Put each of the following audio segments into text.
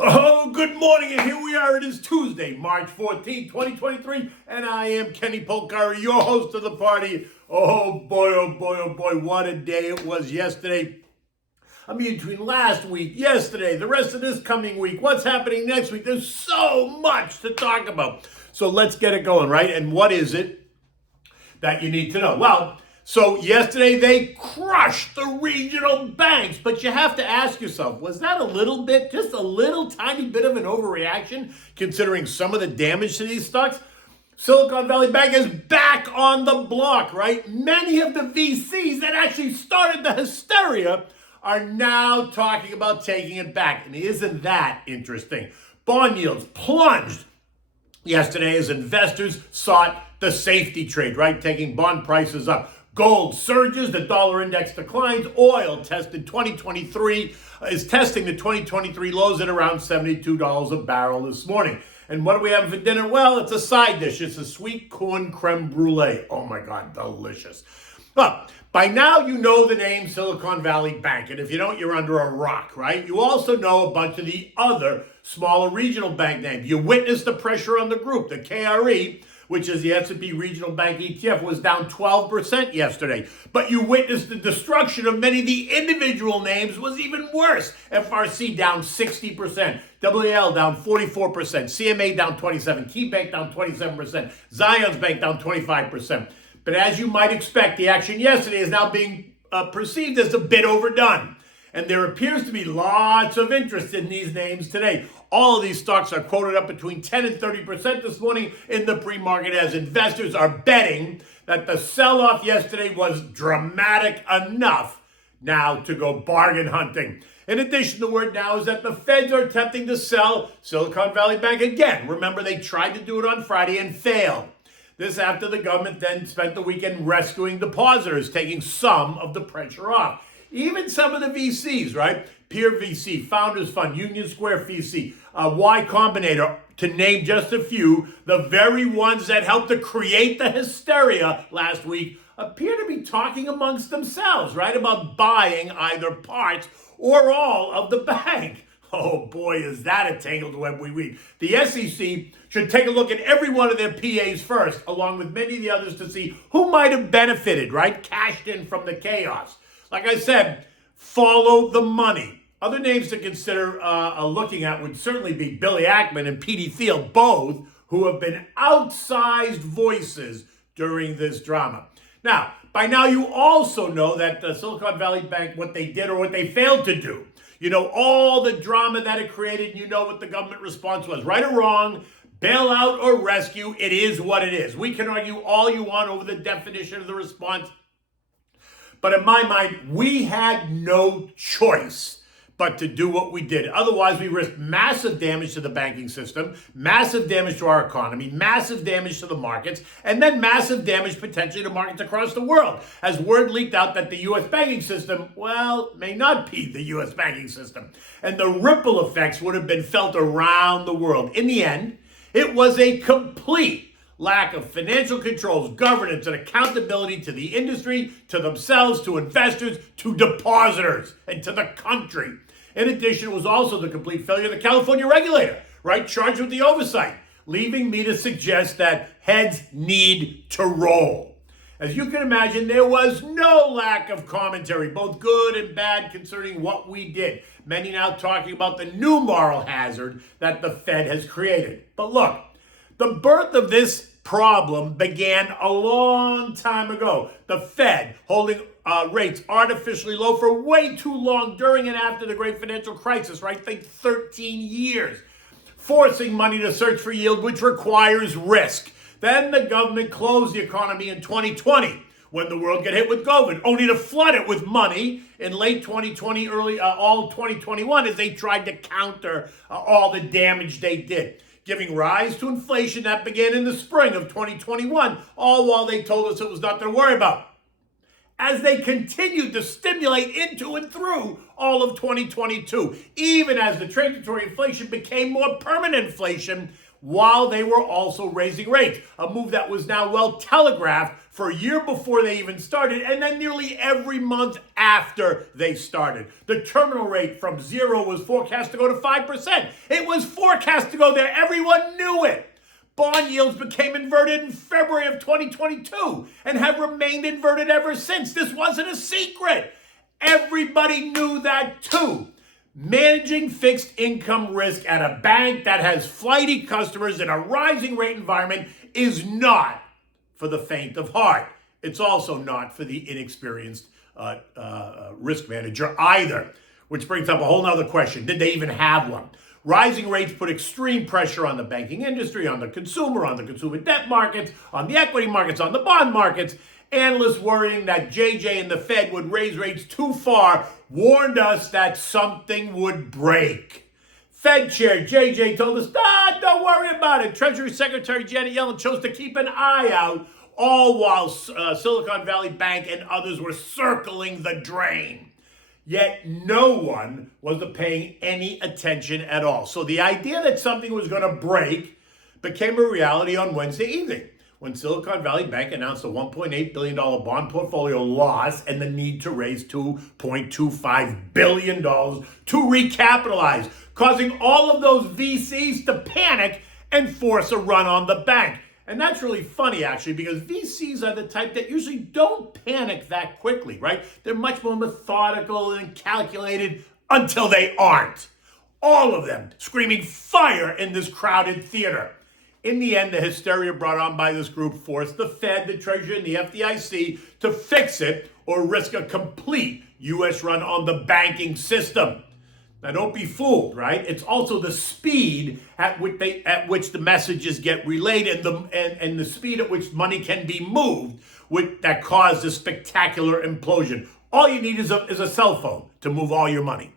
Oh, good morning, and here we are. It is Tuesday, March 14th, 2023, and I am Kenny Polcari, your host of the party. Oh boy, what a day it was yesterday. I mean, between last week, yesterday, the rest of this coming week, what's happening next week, there's so much to talk about. So let's get it going, right? And what is it that you need to know? Well, so yesterday they crushed the regional banks, but you have to ask yourself, was that a little bit, just a little tiny bit of an overreaction considering some of the damage to these stocks? Silicon Valley Bank is back on the block, right? Many of the VCs that actually started the hysteria are now talking about taking it back. And isn't that interesting? Bond yields plunged yesterday as investors sought the safety trade, right? Taking bond prices up. Gold surges, the dollar index declines. Oil is testing the 2023 lows at around $72 a barrel this morning. And what do we have for dinner? Well, it's a side dish. It's a sweet corn creme brulee. Oh my God, delicious. Well, by now you know the name Silicon Valley Bank, and if you don't, you're under a rock, right? You also know a bunch of the other smaller regional bank names. You witnessed the pressure on the group. The KRE, which is the S&P Regional Bank ETF, was down 12% yesterday. But you witnessed the destruction of many of the individual names was even worse. FRC down 60%, WL down 44%, CMA down 27%, KeyBank down 27%, Zions Bank down 25%. But as you might expect, the action yesterday is now being perceived as a bit overdone. And there appears to be lots of interest in these names today. All of these stocks are quoted up between 10 and 30% this morning in the pre-market as investors are betting that the sell-off yesterday was dramatic enough now to go bargain hunting. In addition, the word now is that the Feds are attempting to sell Silicon Valley Bank again. Remember, they tried to do it on Friday and failed. This after the government then spent the weekend rescuing depositors, taking some of the pressure off. Even some of the VCs, right? Peer VC, Founders Fund, Union Square VC, Y Combinator, to name just a few, the very ones that helped to create the hysteria last week, appear to be talking amongst themselves, right? About buying either parts or all of the bank. Oh boy, is that a tangled web we weave. The SEC should take a look at every one of their PAs first, along with many of the others, to see who might have benefited, right? Cashed in from the chaos. Like I said, follow the money. Other names to consider looking at would certainly be Billy Ackman and Petey Thiel, both who have been outsized voices during this drama. Now, by now you also know that Silicon Valley Bank, what they did or what they failed to do. You know all the drama that it created, and you know what the government response was. Right or wrong, bailout or rescue, it is what it is. We can argue all you want over the definition of the response. But in my mind, we had no choice but to do what we did. Otherwise, we risked massive damage to the banking system, massive damage to our economy, massive damage to the markets, and then massive damage potentially to markets across the world. As word leaked out that the U.S. banking system, well, may not be the U.S. banking system. And the ripple effects would have been felt around the world. In the end, it was a complete lack of financial controls, governance, and accountability to the industry, to themselves, to investors, to depositors, and to the country. In addition, it was also the complete failure of the California regulator, right, charged with the oversight, leaving me to suggest that heads need to roll. As you can imagine, there was no lack of commentary, both good and bad, concerning what we did. Many now talking about the new moral hazard that the Fed has created. But look, the birth of this problem began a long time ago. The Fed holding rates artificially low for way too long during and after the great financial crisis, right? Think 13 years. Forcing money to search for yield, which requires risk. Then the government closed the economy in 2020 when the world got hit with COVID, only to flood it with money in late 2020, all 2021 as they tried to counter all the damage they did, giving rise to inflation that began in the spring of 2021, all while they told us it was nothing to worry about. As they continued to stimulate into and through all of 2022, even as the transitory inflation became more permanent inflation, while they were also raising rates, a move that was now well telegraphed for a year before they even started, and then nearly every month after they started. The terminal rate from 0 was forecast to go to 5%. It was forecast to go there. Everyone knew it. Bond yields became inverted in February of 2022 and have remained inverted ever since. This wasn't a secret. Everybody knew that too. Managing fixed income risk at a bank that has flighty customers in a rising rate environment is not for the faint of heart. It's also not for the inexperienced risk manager either, which brings up a whole nother question. Did they even have one? Rising rates put extreme pressure on the banking industry, on the consumer debt markets, on the equity markets, on the bond markets. Analysts worrying that JJ and the Fed would raise rates too far warned us that something would break. Fed Chair JJ told us, don't worry about it. Treasury Secretary Janet Yellen chose to keep an eye out, all while Silicon Valley Bank and others were circling the drain. Yet no one was paying any attention at all. So the idea that something was going to break became a reality on Wednesday evening, when Silicon Valley Bank announced a $1.8 billion bond portfolio loss and the need to raise $2.25 billion to recapitalize, causing all of those VCs to panic and force a run on the bank. And that's really funny, actually, because VCs are the type that usually don't panic that quickly, right? They're much more methodical and calculated until they aren't. All of them screaming fire in this crowded theater. In the end, the hysteria brought on by this group forced the Fed, the Treasury, and the FDIC to fix it or risk a complete U.S. run on the banking system. Now, don't be fooled, right? It's also the speed at which the messages get relayed and the speed at which money can be moved that caused this spectacular implosion. All you need is a cell phone to move all your money.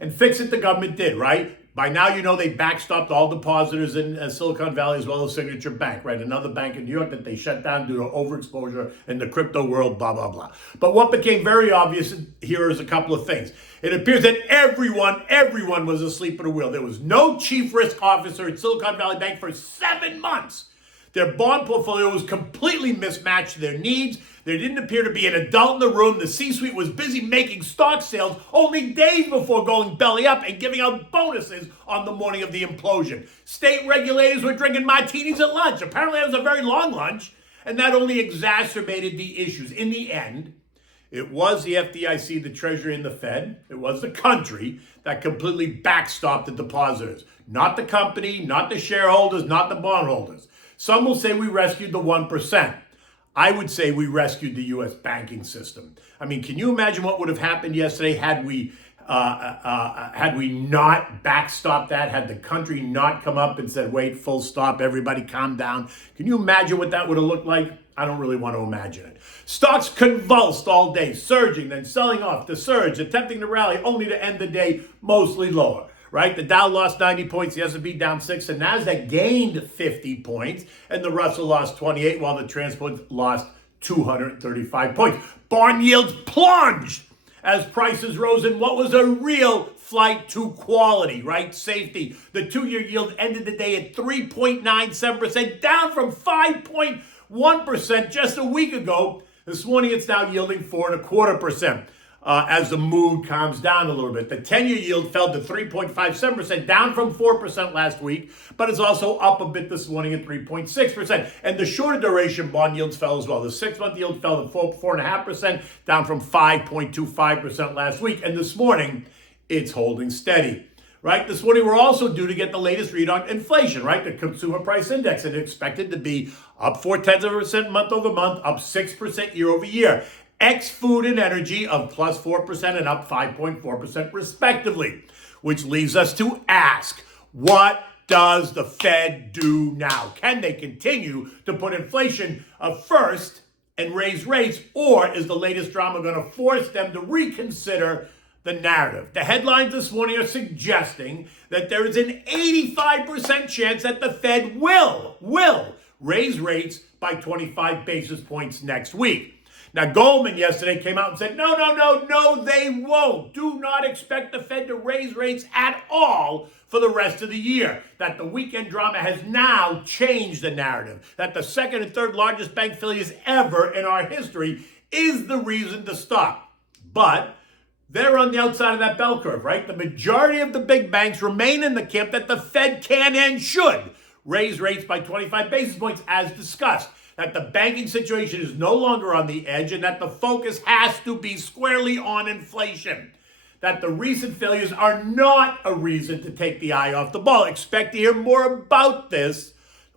And fix it the government did, right? By now, you know they backstopped all depositors in Silicon Valley as well as Signature Bank, right? Another bank in New York that they shut down due to overexposure in the crypto world, blah, blah, blah. But what became very obvious here is a couple of things. It appears that everyone was asleep at the wheel. There was no chief risk officer at Silicon Valley Bank for 7 months. Their bond portfolio was completely mismatched to their needs. There didn't appear to be an adult in the room. The C-suite was busy making stock sales only days before going belly up and giving out bonuses on the morning of the implosion. State regulators were drinking martinis at lunch. Apparently, it was a very long lunch, and that only exacerbated the issues. In the end, it was the FDIC, the Treasury, and the Fed. It was the country that completely backstopped the depositors. Not the company, not the shareholders, not the bondholders. Some will say we rescued the 1%. I would say we rescued the U.S. banking system. I mean, can you imagine what would have happened yesterday had we not backstopped that? Had the country not come up and said, wait, full stop, everybody calm down? Can you imagine what that would have looked like? I don't really want to imagine it. Stocks convulsed all day, surging, then selling off the surge, attempting to rally, only to end the day mostly lower. Right? The Dow lost 90 points, the S&P down 6, the Nasdaq gained 50 points, and the Russell lost 28, while the transport lost 235 points. Bond yields plunged as prices rose in what was a real flight to quality, right? Safety. The 2-year yield ended the day at 3.97%, down from 5.1% just a week ago. This morning, it's now yielding 4.25%. As the mood calms down a little bit. The 10-year yield fell to 3.57%, down from 4% last week, but it's also up a bit this morning at 3.6%. And the shorter duration bond yields fell as well. The 6-month yield fell to 4.5%, down from 5.25% last week. And this morning, it's holding steady. Right? This morning, we're also due to get the latest read on inflation, right? The consumer price index is expected to be up 0.4% month over month, up 6% year over year. Ex-food and energy of plus 4% and up 5.4% respectively, which leaves us to ask, what does the Fed do now? Can they continue to put inflation first and raise rates, or is the latest drama going to force them to reconsider the narrative? The headlines this morning are suggesting that there is an 85% chance that the Fed will raise rates by 25 basis points next week. Now, Goldman yesterday came out and said, no, they won't. Do not expect the Fed to raise rates at all for the rest of the year. That the weekend drama has now changed the narrative. That the second and third largest bank failures ever in our history is the reason to stop. But they're on the outside of that bell curve, right? The majority of the big banks remain in the camp that the Fed can and should raise rates by 25 basis points as discussed. That the banking situation is no longer on the edge and that the focus has to be squarely on inflation. That the recent failures are not a reason to take the eye off the ball. Expect to hear more about this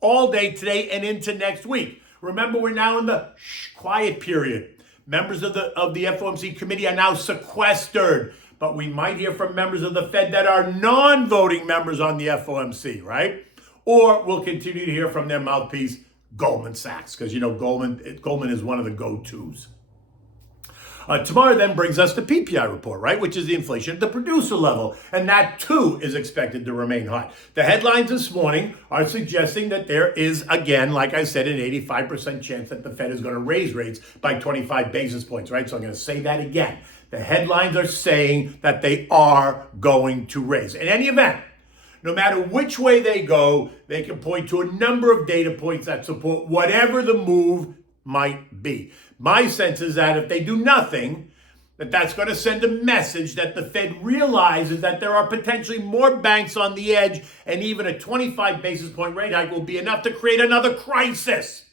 all day today and into next week. Remember, we're now in the quiet period. Members of the FOMC committee are now sequestered, but we might hear from members of the Fed that are non-voting members on the FOMC, right? Or we'll continue to hear from their mouthpiece, Goldman Sachs, because Goldman is one of the go-tos. Tomorrow then brings us the PPI report, right, which is the inflation at the producer level, and that too is expected to remain hot. The headlines this morning are suggesting that there is, again, like I said, an 85% chance that the Fed is going to raise rates by 25 basis points, right? So I'm going to say that again. The headlines are saying that they are going to raise. In any event, no matter which way they go, they can point to a number of data points that support whatever the move might be. My sense is that if they do nothing, that's going to send a message that the Fed realizes that there are potentially more banks on the edge, and even a 25 basis point rate hike will be enough to create another crisis.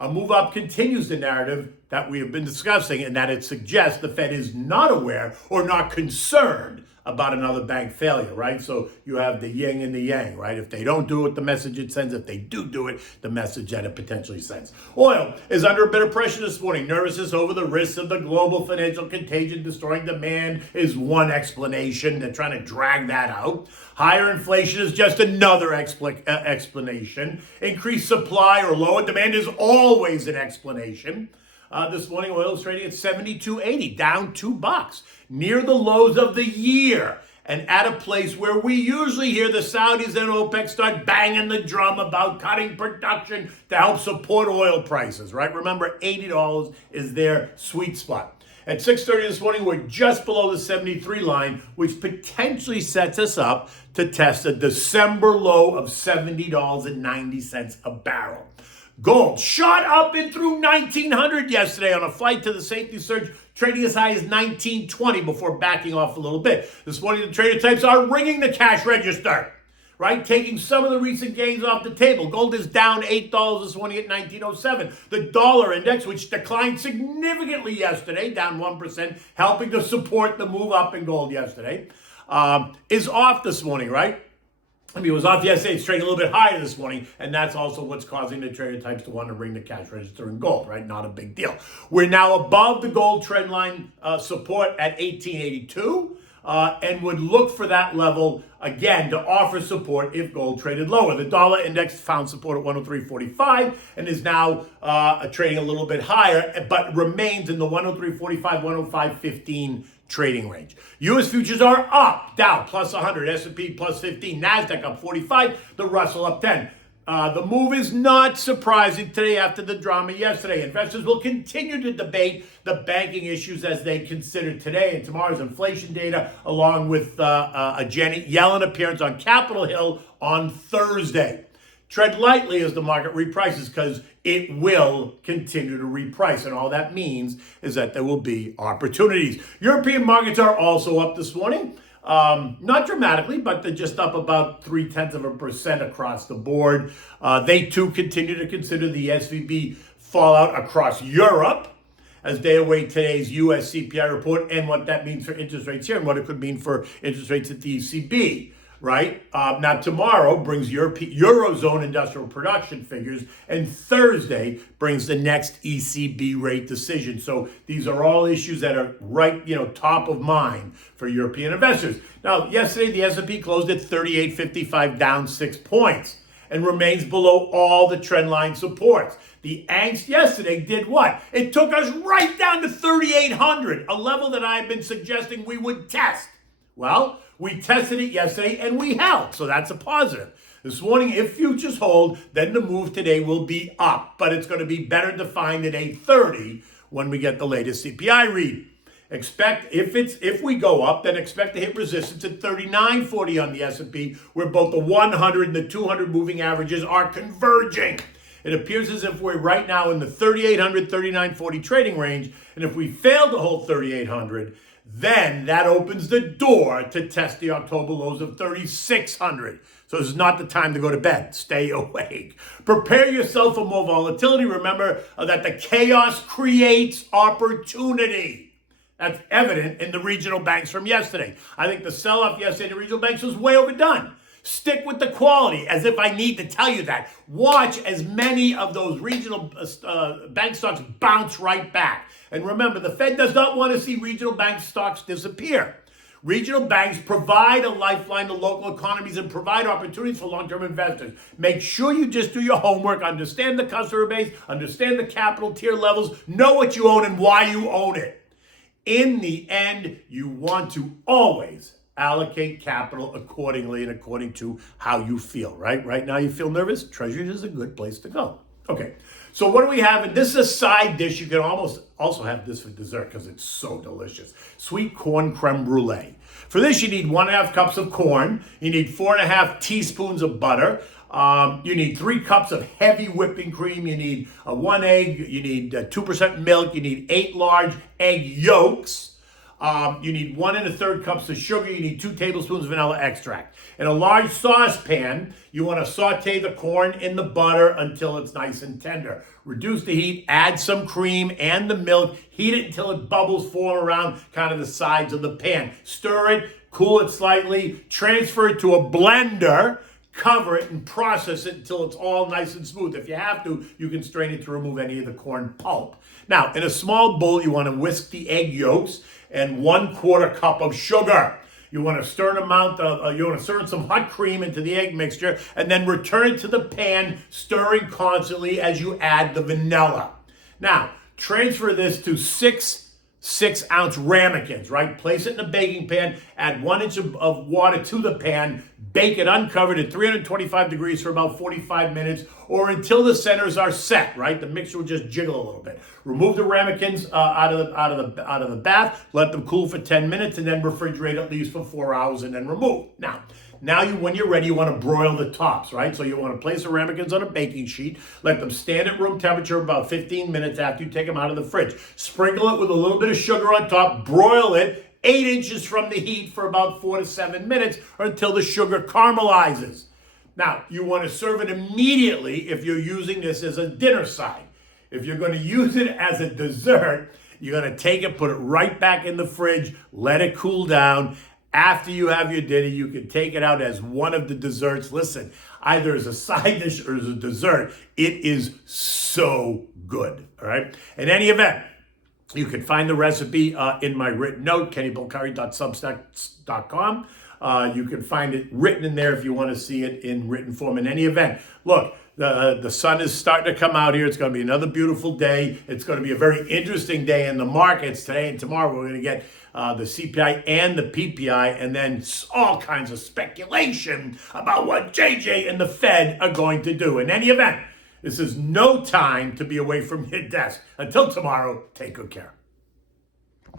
A move up continues the narrative that we have been discussing, and that it suggests the Fed is not aware or not concerned about another bank failure, right? So you have the yin and the yang, right? If they don't do it, the message it sends. If they do it, the message that it potentially sends. Oil is under a bit of pressure this morning. Nervousness over the risks of the global financial contagion destroying demand is one explanation. They're trying to drag that out. Higher inflation is just another explanation. Increased supply or lower demand is always an explanation. This morning, oil is trading at $72.80, down $2, near the lows of the year, and at a place where we usually hear the Saudis and OPEC start banging the drum about cutting production to help support oil prices, right? Remember, $80 is their sweet spot. At 6:30 this morning, we're just below the 73 line, which potentially sets us up to test a December low of $70.90 a barrel. Gold shot up and through 1900 yesterday on a flight to the safety surge, trading as high as 1920 before backing off a little bit. This morning, the trader types are ringing the cash register, right? Taking some of the recent gains off the table. Gold is down $8 this morning at 1907. The dollar index, which declined significantly yesterday, down 1%, helping to support the move up in gold yesterday, is off this morning, right? I mean, it was off yesterday. It's trading a little bit higher this morning, and that's also what's causing the trader types to want to ring the cash register in gold, right? Not a big deal. We're now above the gold trend line support at 1882, and would look for that level again to offer support if gold traded lower. The dollar index found support at 103.45 and is now trading a little bit higher, but remains in the 103.45, 105.15 trading range. U.S. futures are up. Dow plus 100, S&P plus 15, NASDAQ up 45, the Russell up 10. The move is not surprising today after the drama yesterday. Investors will continue to debate the banking issues as they consider today and tomorrow's inflation data, along with a Janet Yellen appearance on Capitol Hill on Thursday. Tread lightly as the market reprices, because it will continue to reprice. And all that means is that there will be opportunities. European markets are also up this morning. Not dramatically, but they're just up about 0.3% across the board. They too continue to consider the SVB fallout across Europe as they await today's U.S. CPI report and what that means for interest rates here and what it could mean for interest rates at the ECB. Right? Now, tomorrow brings Eurozone industrial production figures, and Thursday brings the next ECB rate decision. So these are all issues that are right, top of mind for European investors. Now, yesterday, the S&P closed at 38.55, down 6 points, and remains below all the trend line supports. The angst yesterday did what? It took us right down to 3,800, a level that I have been suggesting we would test. Well, we tested it yesterday and we held, so that's a positive. This morning, if futures hold, then the move today will be up, but it's going to be better defined at 8:30 when we get the latest CPI read. If we go up, then expect to hit resistance at 39.40 on the S&P, where both the 100 and the 200 moving averages are converging. It appears as if we're right now in the 3,800, 39.40 trading range, and if we fail to hold 3,800, then that opens the door to test the October lows of 3,600. So this is not the time to go to bed. Stay awake. Prepare yourself for more volatility. Remember that the chaos creates opportunity. That's evident in the regional banks from yesterday. I think the sell-off yesterday in the regional banks was way overdone. Stick with the quality, as if I need to tell you that. Watch as many of those regional bank stocks bounce right back. And remember, the Fed does not want to see regional bank stocks disappear. Regional banks provide a lifeline to local economies and provide opportunities for long-term investors. Make sure you just do your homework, understand the customer base, understand the capital tier levels, know what you own and why you own it. In the end, you want to always allocate capital accordingly and according to how you feel, right? Right now you feel nervous? Treasuries is a good place to go. Okay, so what do we have? And this is a side dish. You can also have this for dessert because it's so delicious. Sweet corn creme brulee. For this, you need 1.5 cups of corn. You need 4.5 teaspoons of butter. You need 3 cups of heavy whipping cream. You need 1 egg. You need 2% milk. You need 8 large egg yolks. You need 1 1/3 cups of sugar. You need 2 tablespoons of vanilla extract. In a large saucepan, you want to saute the corn in the butter until it's nice and tender. Reduce the heat, add some cream and the milk. Heat it until it bubbles form around kind of the sides of the pan. Stir it, cool it slightly, transfer it to a blender, cover it, and process it until it's all nice and smooth. If you have to, you can strain it to remove any of the corn pulp. Now, in a small bowl, you want to whisk the egg yolks and 1/4 cup of sugar. You want to stir in some hot cream into the egg mixture and then return it to the pan, stirring constantly as you add the vanilla. Now, transfer this to 6-ounce ramekins, right? Place it in a baking pan, add 1 inch of water to the pan, bake it uncovered at 325 degrees for about 45 minutes or until the centers are set, right? The mixture will just jiggle a little bit. Remove the ramekins out of the bath, let them cool for 10 minutes and then refrigerate at least for 4 hours and then remove. Now when you're ready, you want to broil the tops, right? So you want to place the ramekins on a baking sheet, let them stand at room temperature about 15 minutes after you take them out of the fridge. Sprinkle it with a little bit of sugar on top, broil it 8 inches from the heat for about 4 to 7 minutes or until the sugar caramelizes. Now, you want to serve it immediately if you're using this as a dinner side. If you're going to use it as a dessert, you're going to take it, put it right back in the fridge, let it cool down. After you have your dinner, you can take it out as one of the desserts. Listen, either as a side dish or as a dessert, it is so good, all right? In any event, you can find the recipe in my written note, kennybulgari.substack.com. You can find it written in there if you want to see it in written form. In any event, look, the sun is starting to come out here. It's going to be another beautiful day. It's going to be a very interesting day in the markets today and tomorrow. We're going to get the CPI and the PPI, and then all kinds of speculation about what JJ and the Fed are going to do. In any event, this is no time to be away from your desk. Until tomorrow, take good care.